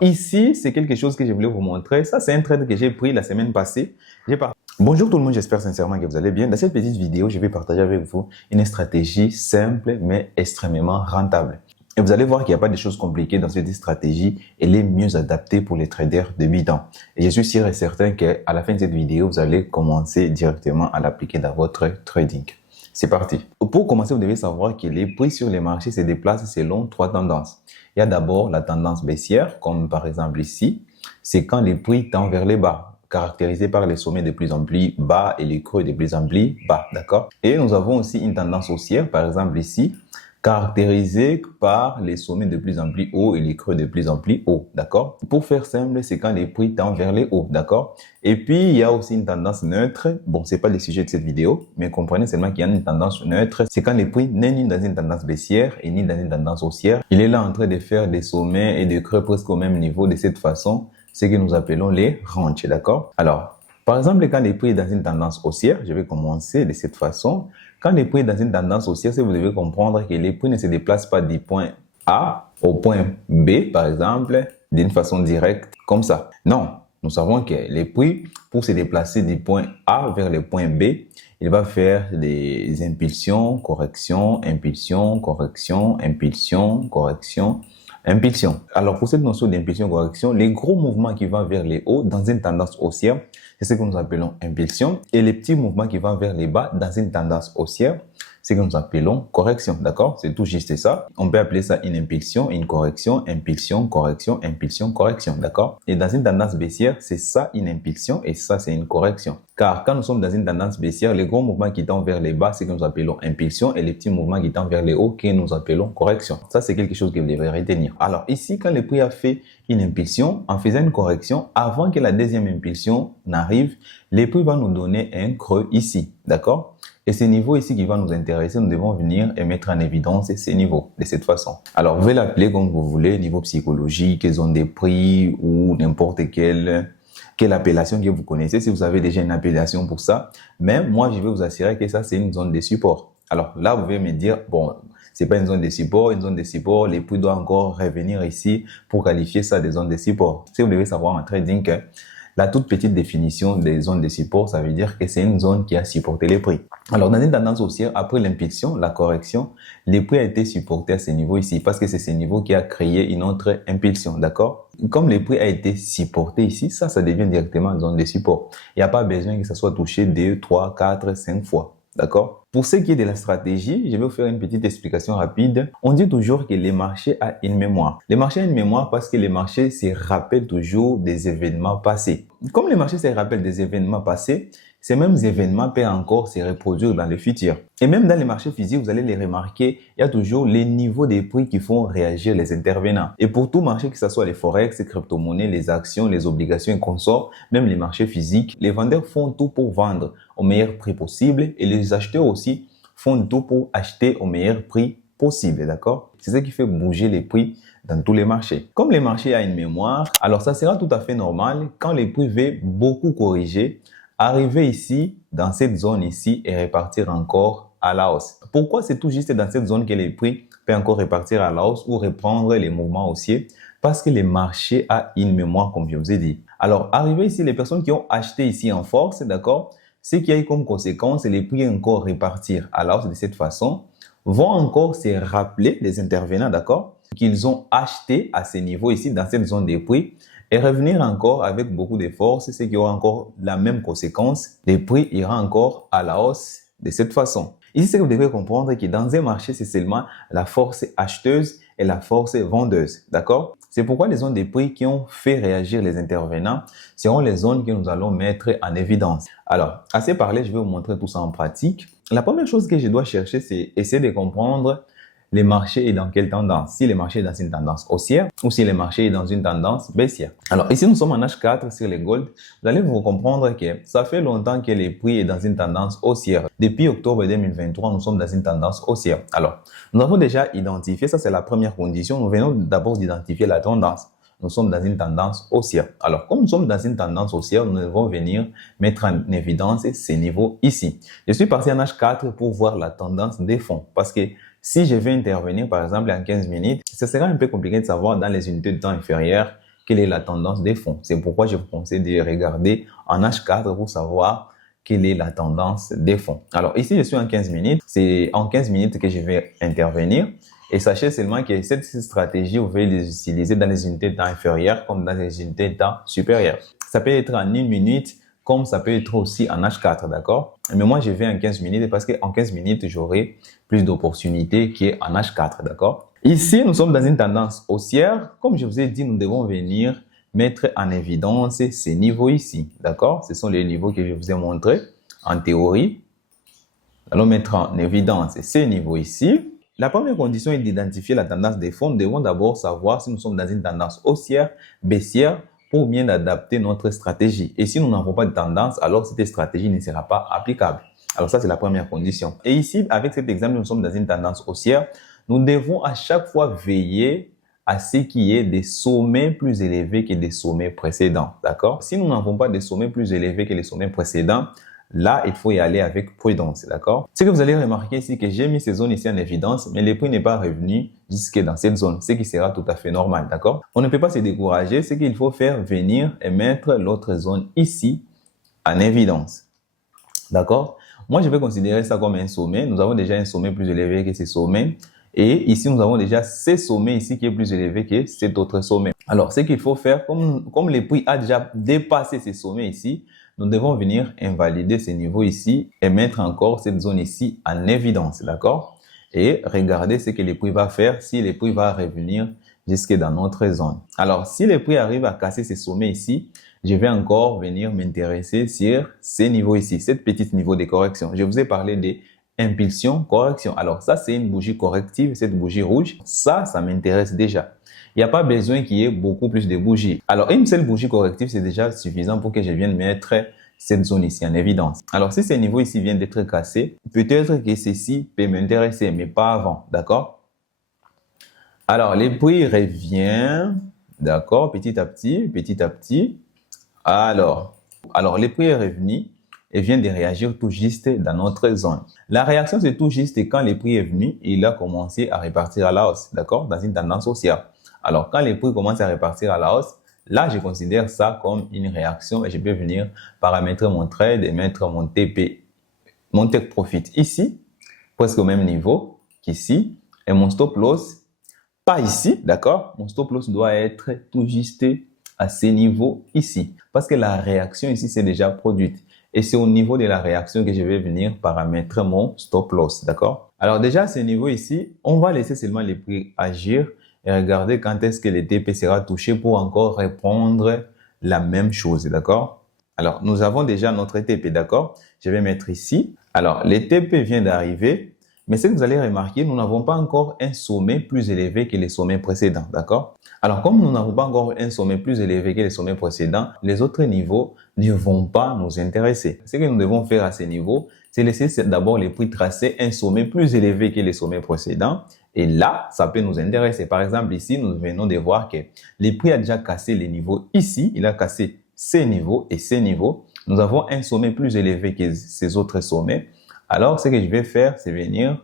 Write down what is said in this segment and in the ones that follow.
Ici, c'est quelque chose que je voulais vous montrer. Ça, c'est un trade que j'ai pris la semaine passée. Bonjour tout le monde, j'espère sincèrement que vous allez bien. Dans cette petite vidéo, je vais partager avec vous une stratégie simple mais extrêmement rentable. Et vous allez voir qu'il n'y a pas de choses compliquées dans cette stratégie. Elle est mieux adaptée pour les traders débutants. Et je suis sûr et certain qu'à la fin de cette vidéo, vous allez commencer directement à l'appliquer dans votre trading. C'est parti. Pour commencer, vous devez savoir que les prix sur les marchés se déplacent selon trois tendances. Il y a d'abord la tendance baissière, comme par exemple ici. C'est quand les prix tendent vers les bas, caractérisé par les sommets de plus en plus bas et les creux de plus en plus bas, d'accord? Et nous avons aussi une tendance haussière, par exemple ici, caractérisée par les sommets de plus en plus hauts et les creux de plus en plus hauts, d'accord? Pour faire simple, c'est quand les prix tendent vers les hauts, d'accord? Et puis, il y a aussi une tendance neutre. Bon, c'est pas le sujet de cette vidéo, mais comprenez seulement qu'il y a une tendance neutre. C'est quand les prix n'est ni dans une tendance baissière et ni dans une tendance haussière. Il est là en train de faire des sommets et des creux presque au même niveau de cette façon. Ce que nous appelons les ranges, d'accord? Alors, par exemple, quand les prix sont dans une tendance haussière, je vais commencer de cette façon. Quand les prix sont dans une tendance haussière, vous devez comprendre que les prix ne se déplacent pas du point A au point B, par exemple, d'une façon directe, comme ça. Non, nous savons que les prix, pour se déplacer du point A vers le point B, il va faire des impulsions, corrections, impulsions, corrections, impulsions, corrections, impulsion. Alors, pour cette notion d'impulsion correction, les gros mouvements qui vont vers les hauts dans une tendance haussière, c'est ce que nous appelons impulsion. Et les petits mouvements qui vont vers les bas dans une tendance haussière, c'est ce que nous appelons correction. D'accord? C'est tout juste ça. On peut appeler ça une impulsion, une correction, impulsion, correction, impulsion, correction. D'accord? Et dans une tendance baissière, c'est ça une impulsion et ça c'est une correction. Car quand nous sommes dans une tendance baissière, les gros mouvements qui tendent vers les bas, c'est ce que nous appelons impulsion et les petits mouvements qui tendent vers les hauts, que nous appelons correction. Ça, c'est quelque chose que vous devrez retenir. Alors ici, quand le prix a fait une impulsion, en faisant une correction, avant que la deuxième impulsion n'arrive, le prix va nous donner un creux ici. D'accord? Et ce niveau ici qui va nous intéresser, nous devons venir et mettre en évidence ces niveaux de cette façon. Alors, vous pouvez l'appeler comme vous voulez, niveau psychologique, zone des prix ou n'importe quelle appellation que vous connaissez, si vous avez déjà une appellation pour ça. Mais moi, je vais vous assurer que ça, c'est une zone de support. Alors là, vous pouvez me dire, bon, c'est pas une zone de support, les prix doivent encore revenir ici pour qualifier ça des zones de support. Si vous devez savoir en trading que la toute petite définition des zones de support, ça veut dire que c'est une zone qui a supporté les prix. Alors, dans une tendance haussière, après l'impulsion, la correction, les prix ont été supportés à ce niveau ici parce que c'est ce niveau qui a créé une autre impulsion, d'accord? Comme les prix a été supporté ici, ça devient directement une zone de support. Il n'y a pas besoin que ça soit touché 2, 3, 4, 5 fois. D'accord? Pour ce qui est de la stratégie, je vais vous faire une petite explication rapide. On dit toujours que les marchés ont une mémoire. Les marchés ont une mémoire parce que les marchés se rappellent toujours des événements passés. Comme les marchés se rappellent des événements passés, ces mêmes événements peuvent encore se reproduire dans le futur. Et même dans les marchés physiques, vous allez les remarquer, il y a toujours les niveaux des prix qui font réagir les intervenants. Et pour tout marché, que ce soit les forex, les crypto-monnaies, les actions, les obligations et consorts, même les marchés physiques, les vendeurs font tout pour vendre au meilleur prix possible et les acheteurs aussi font tout pour acheter au meilleur prix possible, d'accord? C'est ce qui fait bouger les prix dans tous les marchés. Comme les marchés ont une mémoire, alors ça sera tout à fait normal quand les prix vont beaucoup corriger, arriver ici, dans cette zone ici et repartir encore à la hausse. Pourquoi c'est tout juste dans cette zone que les prix peuvent encore repartir à la hausse ou reprendre les mouvements haussiers? Parce que les marchés ont une mémoire, comme je vous ai dit. Alors, arriver ici, les personnes qui ont acheté ici en force, d'accord, ce qui a eu comme conséquence, les prix encore repartir à la hausse de cette façon, vont encore se rappeler, les intervenants, d'accord, qu'ils ont acheté à ce niveau ici, dans cette zone des prix, et revenir encore avec beaucoup de force, ce qui aura encore la même conséquence. Les prix iront encore à la hausse de cette façon. Ici, ce que vous devez comprendre est que dans un marché, c'est seulement la force acheteuse et la force vendeuse. D'accord? C'est pourquoi les zones des prix qui ont fait réagir les intervenants seront les zones que nous allons mettre en évidence. Alors, assez parlé, je vais vous montrer tout ça en pratique. La première chose que je dois chercher, c'est essayer de comprendre les marchés et dans quelle tendance. Si les marchés est dans une tendance haussière ou si les marchés est dans une tendance baissière. Alors ici, nous sommes en H4 sur les gold. Vous allez vous comprendre que ça fait longtemps que les prix est dans une tendance haussière. Depuis octobre 2023, nous sommes dans une tendance haussière. Alors, nous avons déjà identifié, ça c'est la première condition. Nous venons d'abord d'identifier la tendance. Nous sommes dans une tendance haussière. Alors, comme nous sommes dans une tendance haussière, nous devons venir mettre en évidence ces niveaux ici. Je suis parti en H4 pour voir la tendance des fonds parce que si je vais intervenir, par exemple, en 15 minutes, ce sera un peu compliqué de savoir dans les unités de temps inférieures quelle est la tendance des fonds. C'est pourquoi je vous conseille de regarder en H4 pour savoir quelle est la tendance des fonds. Alors ici, je suis en 15 minutes. C'est en 15 minutes que je vais intervenir. Et sachez seulement que cette stratégie, vous pouvez les utiliser dans les unités de temps inférieures comme dans les unités de temps supérieures. Ça peut être en 1 minute comme ça peut être aussi en H4, d'accord? Mais moi, je vais en 15 minutes parce qu'en 15 minutes, j'aurai plus d'opportunités qu'en H4, d'accord? Ici, nous sommes dans une tendance haussière. Comme je vous ai dit, nous devons venir mettre en évidence ces niveaux ici, d'accord? Ce sont les niveaux que je vous ai montrés en théorie. Allons mettre en évidence ces niveaux ici. La première condition est d'identifier la tendance des fonds. Nous devons d'abord savoir si nous sommes dans une tendance haussière, baissière, pour bien adapter notre stratégie. Et si nous n'avons pas de tendance, alors cette stratégie ne sera pas applicable. Alors ça, c'est la première condition. Et ici, avec cet exemple, nous sommes dans une tendance haussière. Nous devons à chaque fois veiller à ce qu'il y ait des sommets plus élevés que des sommets précédents. D'accord? Si nous n'avons pas des sommets plus élevés que les sommets précédents, là, il faut y aller avec prudence, d'accord? Ce que vous allez remarquer ici, que j'ai mis ces zones ici en évidence, mais le prix n'est pas revenu jusque dans cette zone, ce qui sera tout à fait normal, d'accord? On ne peut pas se décourager, ce qu'il faut faire, venir et mettre l'autre zone ici en évidence, d'accord? Moi, je vais considérer ça comme un sommet. Nous avons déjà un sommet plus élevé que ces sommets. Et ici, nous avons déjà ce sommet ici qui est plus élevé que cet autre sommet. Alors, ce qu'il faut faire, comme le prix a déjà dépassé ces sommets ici, nous devons venir invalider ces niveaux ici et mettre encore cette zone ici en évidence, d'accord? Et regarder ce que le prix va faire, si le prix va revenir jusque dans notre zone. Alors, si le prix arrive à casser ces sommets ici, je vais encore venir m'intéresser sur ces niveaux ici, cette petite niveau de correction. Je vous ai parlé des impulsion, correction. Alors ça, c'est une bougie corrective, cette bougie rouge. Ça m'intéresse déjà. Il n'y a pas besoin qu'il y ait beaucoup plus de bougies. Alors une seule bougie corrective, c'est déjà suffisant pour que je vienne mettre cette zone ici en évidence. Alors si ces niveaux ici viennent d'être cassés, peut-être que ceci peut m'intéresser, mais pas avant, d'accord? Alors les prix revient, d'accord, petit à petit, petit à petit. Alors les prix est revenu et vient de réagir tout juste dans notre zone. La réaction, c'est tout juste quand le prix est venu, il a commencé à repartir à la hausse, d'accord, dans une tendance haussière. Alors, quand les prix commencent à repartir à la hausse, là, je considère ça comme une réaction et je peux venir paramétrer mon trade et mettre mon TP, mon take profit ici, presque au même niveau qu'ici, et mon stop loss, pas ici, d'accord? Mon stop loss doit être tout juste à ces niveaux ici, parce que la réaction ici, c'est déjà produite. Et c'est au niveau de la réaction que je vais venir paramétrer mon stop loss, d'accord? Alors déjà, à ce niveau ici, on va laisser seulement les prix agir et regarder quand est-ce que le TP sera touché pour encore répondre la même chose, d'accord? Alors, nous avons déjà notre TP, d'accord? Je vais mettre ici. Alors, le TP vient d'arriver, mais ce que vous allez remarquer, nous n'avons pas encore un sommet plus élevé que les sommets précédents, d'accord? Alors, comme nous n'avons pas encore un sommet plus élevé que les sommets précédents, les autres niveaux ne vont pas nous intéresser. Ce que nous devons faire à ces niveaux, c'est laisser d'abord les prix tracer un sommet plus élevé que les sommets précédents. Et là, ça peut nous intéresser. Par exemple, ici, nous venons de voir que les prix a déjà cassé les niveaux ici. Il a cassé ces niveaux et ces niveaux. Nous avons un sommet plus élevé que ces autres sommets. Alors, ce que je vais faire, c'est venir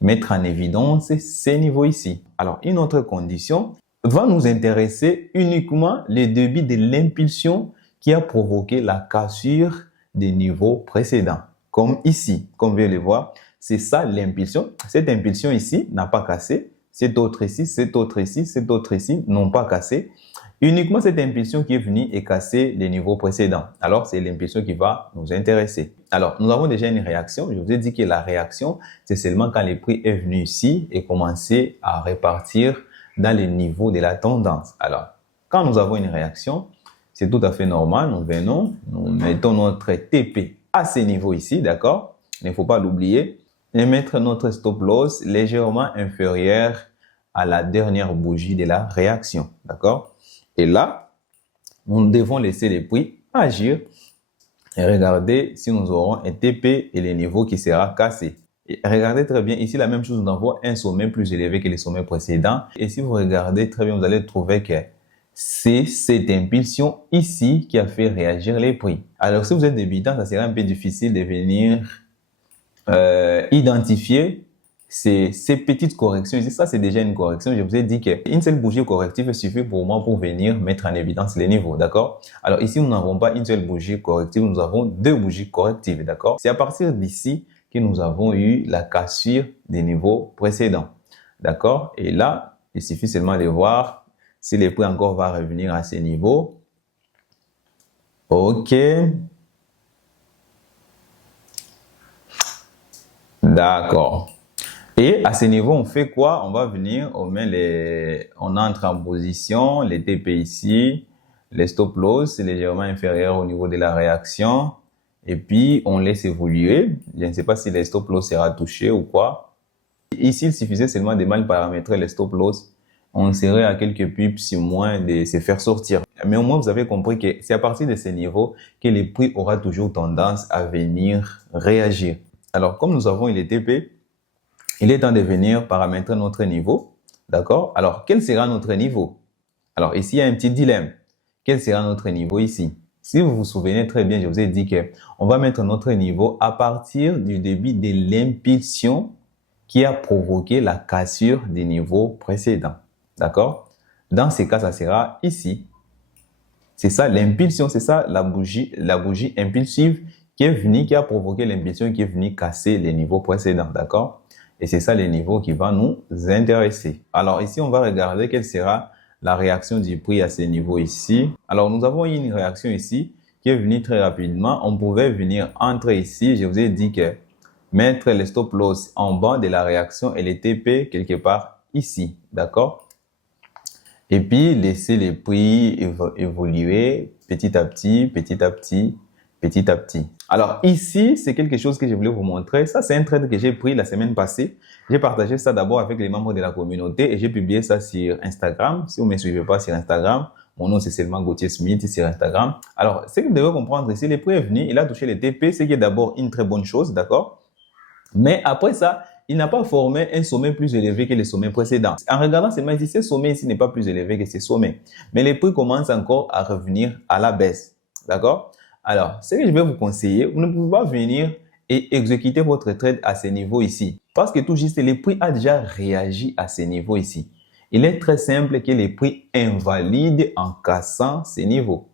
mettre en évidence ces niveaux ici. Alors, une autre condition va nous intéresser uniquement le débit de l'impulsion qui a provoqué la cassure des niveaux précédents. Comme ici, comme vous le voir, c'est ça l'impulsion. Cette impulsion ici n'a pas cassé. Cette autre ici, cette autre ici, cette autre ici n'ont pas cassé. Uniquement cette impulsion qui est venue et casser les niveaux précédents. Alors, c'est l'impulsion qui va nous intéresser. Alors, nous avons déjà une réaction. Je vous ai dit que la réaction, c'est seulement quand le prix est venu ici et commencé à repartir dans les niveaux de la tendance. Alors, quand nous avons une réaction, c'est tout à fait normal. Nous venons, nous mettons notre TP à ces niveaux ici, d'accord? Il ne faut pas l'oublier. Et mettre notre stop loss légèrement inférieur à la dernière bougie de la réaction, d'accord? Et là, nous devons laisser les prix agir et regarder si nous aurons un TP et les niveaux qui sera cassé. Et regardez très bien, ici la même chose, nous avons un sommet plus élevé que les sommets précédents. Et si vous regardez très bien, vous allez trouver que c'est cette impulsion ici qui a fait réagir les prix. Alors si vous êtes débutant, ça sera un peu difficile de venir identifier ces petites corrections ici, ça c'est déjà une correction. Je vous ai dit qu'une seule bougie corrective suffit pour moi pour venir mettre en évidence les niveaux, d'accord? Alors ici, nous n'avons pas une seule bougie corrective, nous avons deux bougies correctives, d'accord? C'est à partir d'ici que nous avons eu la cassure des niveaux précédents, d'accord? Et là, il suffit seulement de voir si le prix encore va revenir à ces niveaux. OK. D'accord. Et à ce niveau, on fait quoi? On va venir, on entre en position, les TP ici, les stop loss, c'est légèrement inférieur au niveau de la réaction. Et puis, on laisse évoluer. Je ne sais pas si les stop loss sera touché ou quoi. Ici, il suffisait seulement de mal paramétrer les stop loss. On serait à quelques pips moins de se faire sortir. Mais au moins, vous avez compris que c'est à partir de ces niveaux que le prix aura toujours tendance à venir réagir. Alors, comme nous avons les TP, il est temps de venir paramétrer notre niveau. D'accord? Alors, quel sera notre niveau? Alors, ici, il y a un petit dilemme. Quel sera notre niveau ici? Si vous vous souvenez très bien, je vous ai dit qu'on va mettre notre niveau à partir du début de l'impulsion qui a provoqué la cassure des niveaux précédents. D'accord? Dans ce cas, ça sera ici. C'est ça l'impulsion, c'est ça la bougie impulsive qui est venue, qui a provoqué l'impulsion qui est venue casser les niveaux précédents. D'accord? Et c'est ça les niveaux qui va nous intéresser. Alors ici, on va regarder quelle sera la réaction du prix à ces niveaux ici. Alors nous avons une réaction ici qui est venue très rapidement. On pouvait venir entrer ici. Je vous ai dit que mettre les stop loss en bas de la réaction et les TP quelque part ici. D'accord? Et puis laisser les prix évoluer petit à petit, petit à petit, petit à petit. Alors ici, c'est quelque chose que je voulais vous montrer. Ça, c'est un trade que j'ai pris la semaine passée. J'ai partagé ça d'abord avec les membres de la communauté et j'ai publié ça sur Instagram. Si vous ne me suivez pas sur Instagram, mon nom c'est seulement Gauthier Smith sur Instagram. Alors, ce que vous devez comprendre ici, le prix est venu, il a touché les TP, ce qui est d'abord une très bonne chose, d'accord? Mais après ça, il n'a pas formé un sommet plus élevé que les sommets précédents. En regardant seulement ici, ce sommet ici n'est pas plus élevé que ces sommets. Mais les prix commencent encore à revenir à la baisse. D'accord? Alors, ce que je vais vous conseiller, vous ne pouvez pas venir et exécuter votre trade à ce niveau ici. Parce que tout juste, le prix a déjà réagi à ce niveau ici. Il est très simple que les prix invalident en cassant ces niveaux.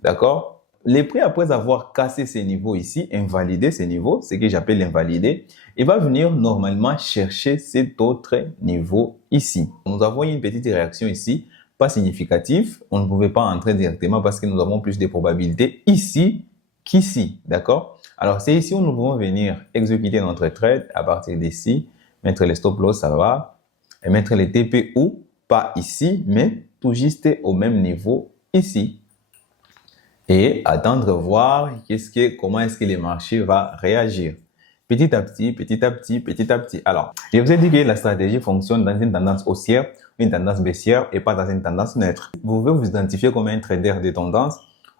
D'accord? Les prix, après avoir cassé ces niveaux ici, invalidé ces niveaux, ce que j'appelle invalider, il va venir normalement chercher cet autre niveau ici. Nous avons une petite réaction ici, pas significative. On ne pouvait pas entrer directement parce que nous avons plus de probabilités ici qu'ici. D'accord? Alors, c'est ici où nous pouvons venir exécuter notre trade à partir d'ici, mettre les stop loss, ça va, et mettre les TP ou pas ici, mais tout juste au même niveau ici. Et attendre voir comment est-ce que le marché va réagir. Petit à petit, petit à petit, petit à petit. Alors, je vous ai dit que la stratégie fonctionne dans une tendance haussière, une tendance baissière et pas dans une tendance neutre. Vous pouvez vous identifier comme un trader de tendance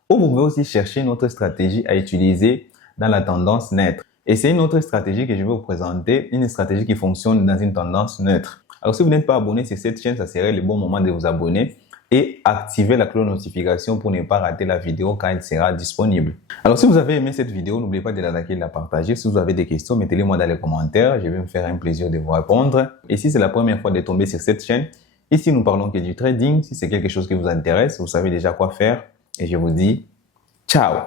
ou vous pouvez aussi chercher une autre stratégie à utiliser dans la tendance neutre. Et c'est une autre stratégie que je vais vous présenter, une stratégie qui fonctionne dans une tendance neutre. Alors, si vous n'êtes pas abonné sur cette chaîne, ça serait le bon moment de vous abonner et activer la cloche de notification pour ne pas rater la vidéo quand elle sera disponible. Alors, si vous avez aimé cette vidéo, n'oubliez pas de la liker et de la partager. Si vous avez des questions, mettez-les moi dans les commentaires. Je vais me faire un plaisir de vous répondre. Et si c'est la première fois de tomber sur cette chaîne, ici nous parlons que du trading. Si c'est quelque chose qui vous intéresse, vous savez déjà quoi faire. Et je vous dis ciao!